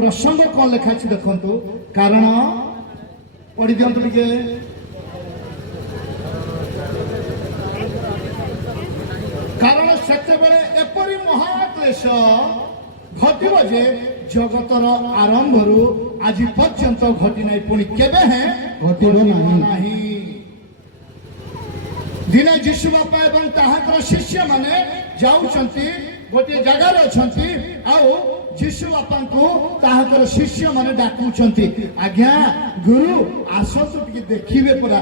प्रसंग कौन लिखा देखु कारण पढ़ी दिंतु टे कारण से एपरी महाक्लेश घटव जे जगतर आरंभ आज पर्यंत घटी ना पुणी केबे हैं घटब नहीं दिने जीशु बापा एवं ताहाकर शिष्य माने जाउछंती गोटे जगार अछंती आउ जीशु बापा को ताहाकर शिष्य माने डाकुछंती आज्ञा गुरु आसतु टिके देखिबे परा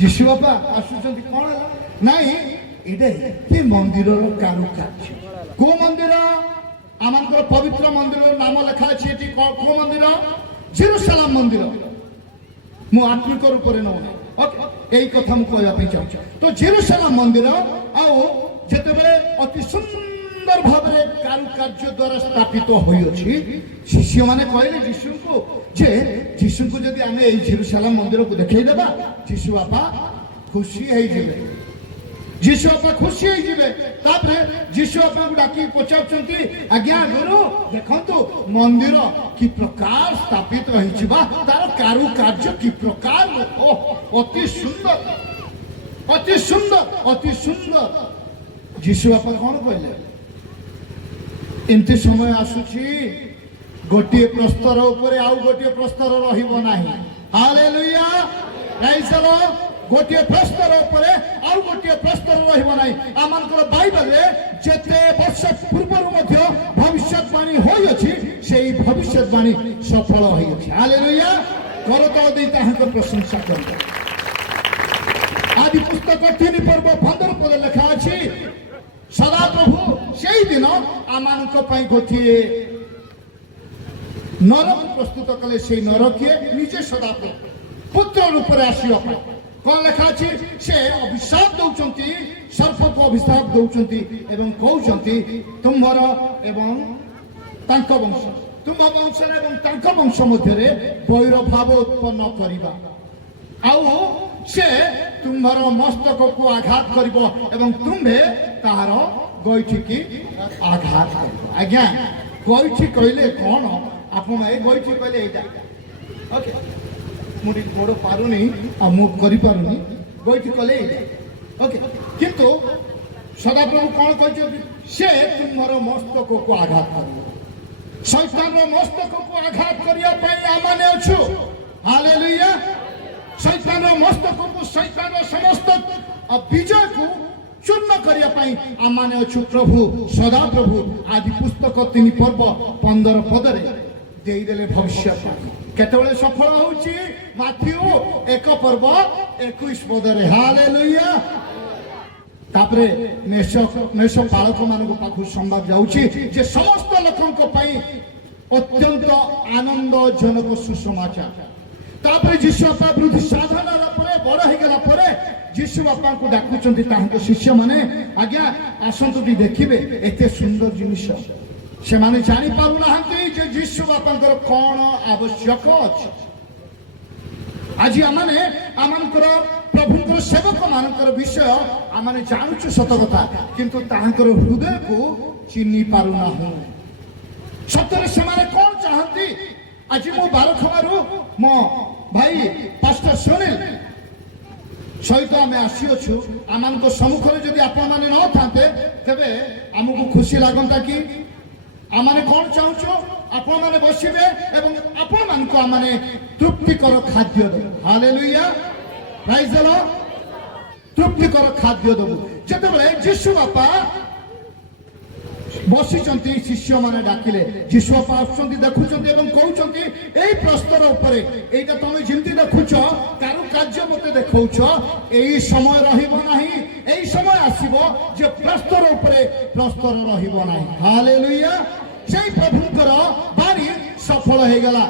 जीशु बापा आसुछंती कोन नाही इडे कि मंदिर रो कारुकार्य को मंदिर आमनकर पवित्र मंदिर नाम लिखा अछि एटी को मंदिर जेरूशलेम मंदिर मु आत्मिक रूप रे न यही कथा मुझे चाहूँ तो जेरूशलेम मंदिर आउ जिते अति सुंदर भाव में कारुकार्य द्वारा स्थापित होइछि शिष्य माने कहले जीशु को जे जीशु को जदि आमे एई जेरूशलेम मंदिर को देखै देबा जीशु बापा खुशी है जिवे जीशु बापा खुशी है जिवे तापरे जीशु बापा को डाकी पचाउछंती आज्ञा गुरु देखंतु मंदिर कि प्रकार स्थापित रहिछि बा तार कारुकार्य कि प्रकार अति सुंदर अति सुंदर अति सुंदर जीशु बापा कौन कहले एमती समय आसुछि गोटे प्रस्तर ऊपर आउ गोटे प्रस्तर रहिबो नाही हालेलुया प्रेज द लॉर्ड गोटे प्रस्तर ऊपर आउ गोटे प्रस्तर रहिबो नाही आमनकर बाइबल रे जेते वर्ष पूर्वरु मध्य भविष्यवाणी होई अछि सेही भविष्यवाणी सफल होई अछि हालेलुया करतो देई ताहाक प्रशंसा करबो आदि पुस्तक 3 पर्व 15 पद लिखा अछि सदा प्रभु सेही दिन आमानक पई गोटिए नरक प्रस्तुत कले सेही नरकीय निजे सदा प्रभु पुत्र रूप रे आसीबा पई कौन लिखा अछि से अभिशाप दउचंती सर्प को अभिशाप दउचंती एवं कहउचंती तुम्हर एवं तांक वंश तुम वंश एवं तांक वंश मध्य रे वैर भाव उत्पन्न करिबा आउ से तुम्हर मस्तक को आघात करिबो एवं तुम्हे ताहार गैठी की आघात करिबो आज्ञा गैठी कहले कोन आपण ए गैठी कहले एटा ओके मुझे गोड़ पारुनी आ मुख करि पारुनी गैठी कहले ओके किंतु सदाप्रभु कौन कहते से तुम्हार मस्तक को आघात कर शैतान मस्तक को आघात करिया पई आमाने अछु हालेलुया शैतान मस्तक को शैतान समस्त विजय को चूर्ण करिया पई आमाने अछु प्रभु सदा प्रभु आदि पुस्तक 3 पर्व 15 पदरे देई देले भविष्यवाणी केतबेले सफल होउची माथ्यू 1 पर्व 21 पदरे हालेलुया तापरे मेष बालक मानक पाखु संवाद जाउची जे समस्त लोकंक पई अत्यंत आनंदजनक सुसमाचार तापरे जीशु बापा वृद्धि साधन परे बड़ हो गला परे जीशु बापा को डाकुचंती ताहां शिष्य माने आज्ञा आसंतु टी देखिबे एते सुंदर जिनिस से माने जानि पारु नाहंती जे जीशु बापांकर कोन आवश्यक अछि आज आमाने आमानकर प्रभुंकर सेवक मानकर विषय आमाने जानुछु सत कथा किंतु ताहांकर हृदय को चिन्हि पारु नाहु सतरे से माने कोन चाहंती आज मो बारखमारू मो भाई पास्टर सुनील सहित आम आसीअछु आम सम्मुखें जदि आपण मैंने न था तेरे आमको खुशी लगता कि आम कौन चाहूँ आपण मैंने बसबे एवं आपण मानक आम तृप्तिकर खाद्य देव हालेलुया प्राइज द लॉर्ड तृप्तिकर खाद्य देव जिते जीशु बापा बसी शिष्य माने डाकिले जीशु बापा आसुचंती देखुचंती एवं कहउचंती एई प्रस्तर उपरे एटा तमे जिंती देखुछ कारुकार्य मते देखौछ एई समय रहिबो नाही एई समय आसीबो जे प्रस्तर उपरे प्रस्तर रहिबो नाही हालेलुया सेई प्रभुकर बाणी सफल हे गला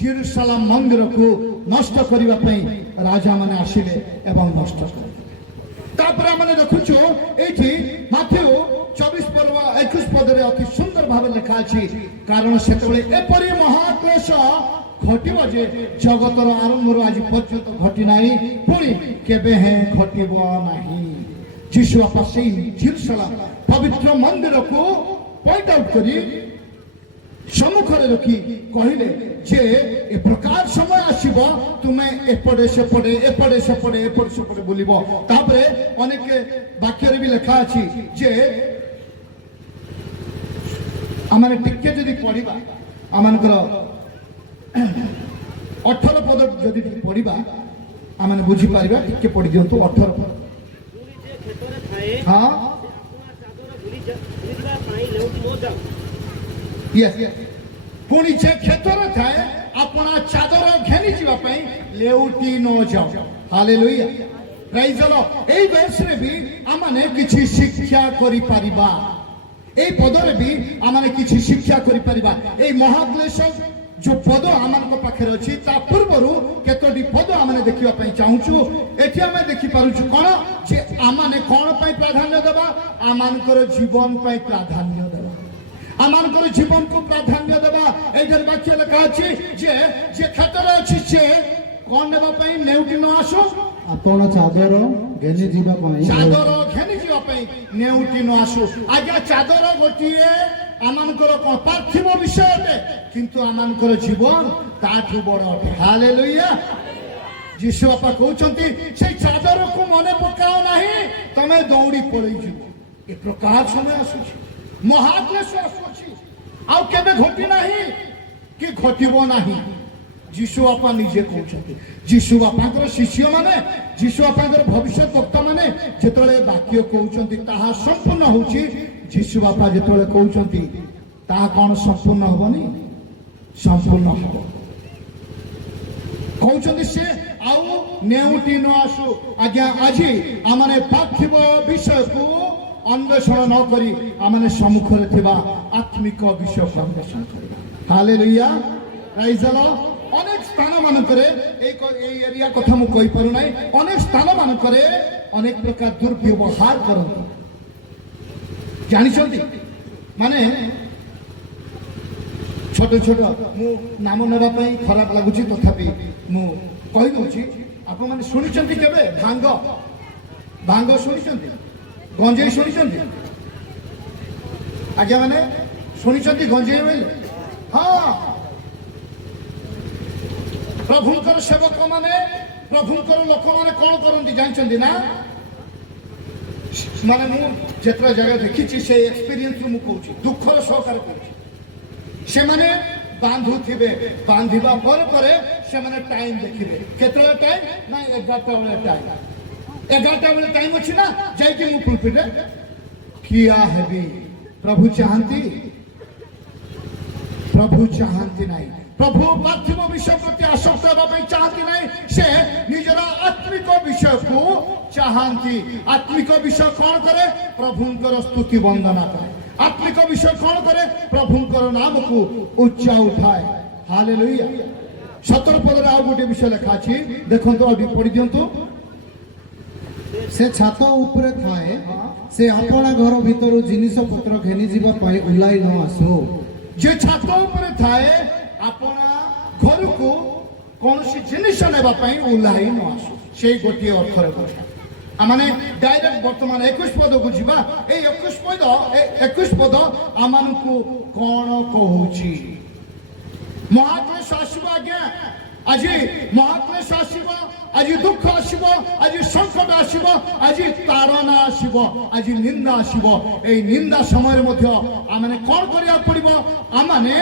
जेरूशलेम मंदिर को नष्ट करिवा पई राजा माने आसीले एवं नष्ट करले तापर माने देखुछु एठी माथ्यू 24 पर्व 21 पदरे अति सुंदर भाव लिखा अछि कारण सेतबेले एपरि महाक्लेश घटिबो जे जगतर आरंभ आज पर्यंत घटी नाही पुणी केबे है घटिबो नाही जीशु बापा सेई जेरूशलेम पवित्र मंदिर को पॉइंट आउट करी सम्मुखें रखी कहले जे ए प्रकार समय आसब तुम्हें एपटे सेपटे एपटे सेपटे एपटे सेपटे बुलब तापरे अनेक वाक्य भी लिखा अच्छी जे आम टिके जदि पढ़ा आमर 18 पद जदि पढ़ा आम बुझीपर टिके पढ़ी दिंतु 18 पद हाँ पुणी जे क्षेत्र थाए अपना चादर घेनी जावाई लेउटी न जाओ हालेलुया प्रेज द लॉर्ड एई वर्ष रे भी आमाने किछि शिक्षा करि परिबा एई पदरे भी आमाने किछि शिक्षा करि परिबा एई महाक्लेश जो पद आमान पाखे अच्छी पूर्वर केतोटी पद आम देखा चाहूँ एटी आम देखिपुँ कौन जे आमाने कौन प्राधान्य देवा आमानकर जीवन प्राधान्य देवा आमानकर जीवन को प्राधान्य देवा एजर वाक्य लिखा अच्छी जे जे क्षेत्र अच्छी से कौन नेबाई नेउटी न आसो आपण चादर घेनी जीवा चादर घेनी जीवाई नेउटी न आसो आज्ञा चादर गोटे आमानकर कौन पार्थिव विषय अटे किंतु आमानकर जीवन ताठू बड़ अटे हालेलुया जीशु बापा कहउछंती से चादर को मने पकाओ नाही तमे दौड़ी पड़ै जीव ए प्रकार समय आसुछि महाक्लेश आसुछि आउ केबे घटी नाही कि घटिबो नाही जीशु बापा निजे कहउछंती जीशु बापाकर शिष्य माने जीशु बापाकर भविष्य वक्ता माने जेतले वाक्य कहउछंती ताहा संपूर्ण होछि जीशु बापा जेतले कहउछंती ताहा कोन संपूर्ण होबनी संपूर्ण होबो कहउछंती से आउ नेउटी न आसु आज्ञा आजी आमाने पार्थिव विषय को अन्वेषण न करी आमाने सम्मुखरे थिबा आत्मिक विषय को अन्वेषण करिबा हालेलुया प्रेज द लॉर्ड अनेक स्थान मानकरे एरिया कथा मु कहि पारु नै अनेक स्थान मानकरे अनेक प्रकार दुर्व्यवहार करନ୍ତି जानिछंती माने छोट छोट मु नाम नेबा पई खराब लागुची तथापि मु कहि दउची आप माने सुनिछंती केबे भांग भांग सुनिछंती गंजेई सुनिछंती आज्ञा माने सुनिछंती गंजेई बोले हां प्रभुंकर सेवक माने प्रभुंकर लोक माने कौन करती जानते ना माने मु जेतरा जगह देखी से एक्सपीरियंस मु कहूँ दुखर सहकार करुँच से माने बांधु थिबे बांधिबा पर से माने टाइम देखिबे केतला टाइम ना 11टा बेले टाइम 11टा बेले टाइम अछि ना जाई कि मु पुलपिटे किया हेबी प्रभु चाहती नहीं प्रभु पार्थिव विषय प्रति आसक्त होगा चाहती नहीं से निजर आत्मिक विषय को चाहती आत्मिक विषय कौन करे प्रभुंकर स्तुति वंदना करे आत्मिक विषय कौन करे प्रभुंकर नाम को उच्चा उठाए हालेलुया 17 पद आ गोटे विषय लिखा अछि देखंतो अभी पढ़ि दियंतो से छात ऊपर थाए से अपना घर भीतर जिनिस पत्र घेनी जीवा पाई उलाई न आसो जे छात ऊपर थाए अपना घर को कौन सी जिनिस नेबा पई उलाई न आसो से गोटे अक्षर कथा माने डायरेक्ट वर्तमान 21 पद को जीवा ए 21 पद आमान को कौन कहूची महाक्लेश आसीबो आज्ञा आज महाक्लेश आसीबो आज दुख आसीबो आज संकट आसीबो आज ताड़ना आसीबो आज निंदा आसीबो ए निंदा समय मध्य आमाने कोन करिया पड़िबो आमाने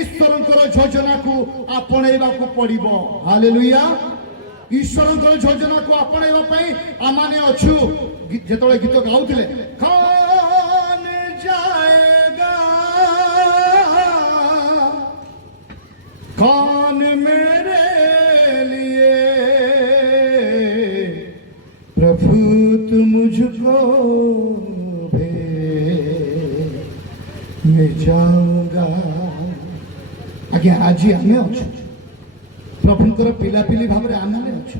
ईश्वरंकर योजना को आपणेबा को पड़िबो हालेलुया ईश्वरंकर योजना को आपणेबा पई आमाने अछु जेतले गीत गाउथिले कौन जाएगा कौन मेरे लिए प्रभु तू मुझको भेज मैं जाऊंगा आज्ञा आज आमे अच्छु प्रभुंकर पिलापिली भाव में आमे अच्छु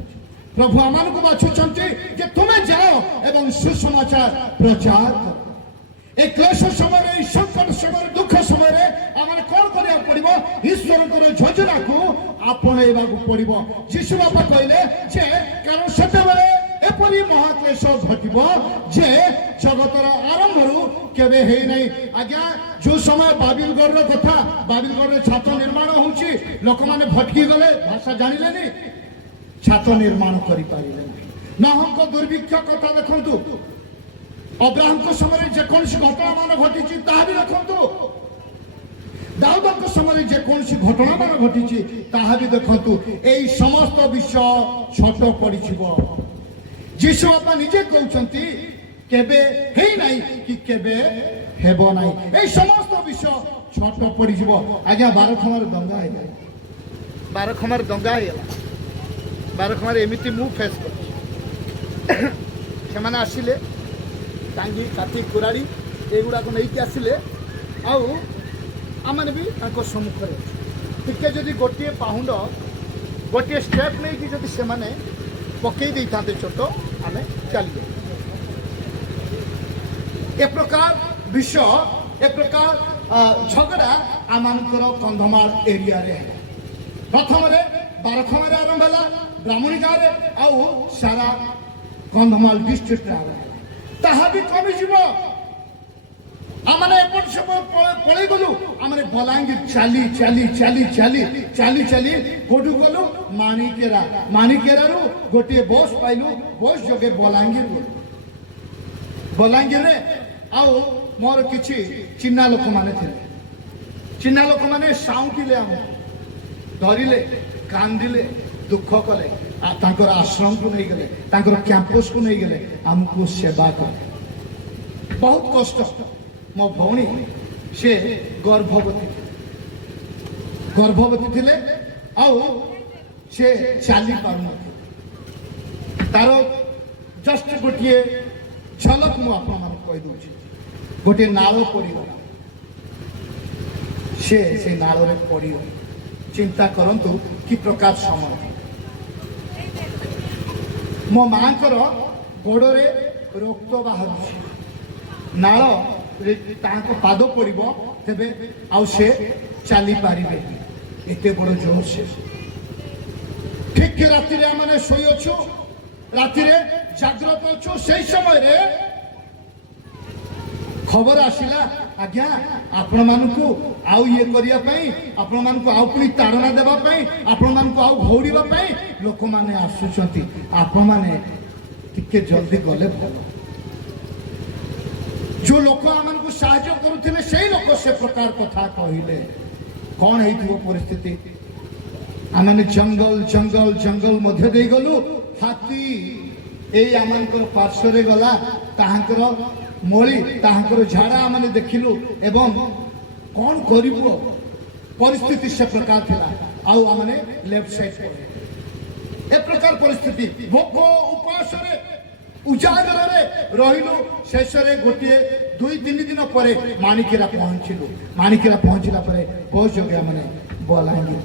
प्रभु आमान को बाछुचंती जे तुम्हें जाओ एवं सुसमाचार प्रचार करो ए क्लेश समय संकट समय दुख समय आम कौन करा पड़ो ईश्वर योजना को आपणेबा पड़ो जीशु बापा कहले जे कारण से एपरी महाक्लेश घटब जे जगतर आरंभ केबे है नहीं आज्ञा जो समय बाबिलगढ़ कथा बाबिलगढ़ छात निर्माण होउची लोक माने भटकी गले भाषा जानिलेनी छात निर्माण करि पारिले नहंक दुर्भिक्ष कथा देखंतु अब्राहम को समय जेकोसी घटना मान घटी ताहा भी देखंतु दाऊद समय जेकोसी घटना मान घटी ताहा भी देखंतु एई समस्त विषय छोट पड़िछिबो जीशु बापा निजे कहउचंती केबे हे नाही कि केबे हेबो नाही एई समस्त विषय छोट पड़िछिबो आज्ञा 12 खमार दंगा हे 12 खमार दंगा हे 12 खमार एमिति मु फेस कर सेमाने आसिले टांगी काठी कुराड़ी एगुड़ा को नहीं आसिले आउ आमने भी ताको सम्मुख टिके जदि गोटे पाहुंड गोटे स्टेप नहीं कि जदि सेमाने पकई दे था चोट आमे चलिए ए प्रकार विषय ए प्रकार झगड़ा आमानकर कंधमाल एरिया रे प्रथम रे बारखम रे आरंभ होला ब्राह्मणी गाँव रे आउ सारा कंधमाल डिस्ट्रिक्ट रे ताहा भी कमी जीव आमने एपट सब पळै गलु आमने बलांगीर चाली चाली चाली चाली चाली चाली कोठु गलु मानिकेरा रु गोटे बस पाइलु बस जगे बलांगीर गलु बलांगीर रे आउ मोर किछि चिन्ना लोक माने थिले चिन्ना लोक माने साउंटिले आम धरिले कांदिले दुख कले आ तांकर आश्रम को नहीं गले तांकर कैंपस को नहीं गले हमको सेवा करे बहुत कष्ट मो भौणी से गर्भवती थिले आउ से चाली पारु तार जस्ट गोटे झलक मु आपन मन कहि दउछि गोटे नाळ पड़ीगला से नाळ रे पड़ीगला चिंता करंतु कि प्रकार समय मो मांकर गोड़े रक्त बाहर नाल पाद पड़ो तेबे आउ से चली पारे एते बड़ जोर से ठीक राति आम शोचु राति जाग्रत अच्छु से समय रे खबर आसिला आज्ञा आपण मानकु आउ ये करिया पई आपण मानकु आउ पुनी ताड़ना देबा पई आपण मानकु आउ घौड़ीबा पई लोक माने आसुचंती आपण माने टिके जल्दी गले भलो जो लोक आमनकु सहायता करूथिले सेही लोक से प्रकार कथा कहिले कोन हेतिबो परिस्थिति आमने जंगल जंगल जंगल मध्य दे गलु हाथी एई आमनकर पार्श्व रे गला ताहांकर मळी ताहांकर झाड़ा आमने देखिलु एवं कौन करिबो परिस्थिति से प्रकार थिला आउ आमने लेफ्ट साइड ए प्रकार परिस्थिति भोक उपास रे उजागर रे रहिलु शेष रे गोटे 2-3 दिन परे मानिकेरा पहुंचला परे बहुत जगह आमने बलांगीर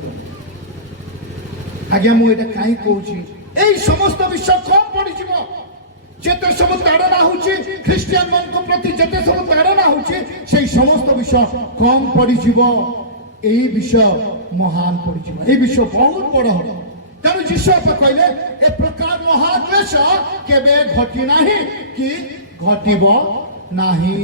आज्ञा मु एटा काई कहूची एई समस्त विषय कम पड़ी जिवो जेते सब ताड़ना होची ख्रिस्टियन मन को प्रति जेते सब ताड़ना होची सेई समस्त विषय कम पड़ी जीवो एई विषय महान पड़ी जीवो एई विषय बहुत बड़ हो तेणु जीशु कहले ए प्रकार महाद्वेष केबे घटी नाही कि घटिबो नाही।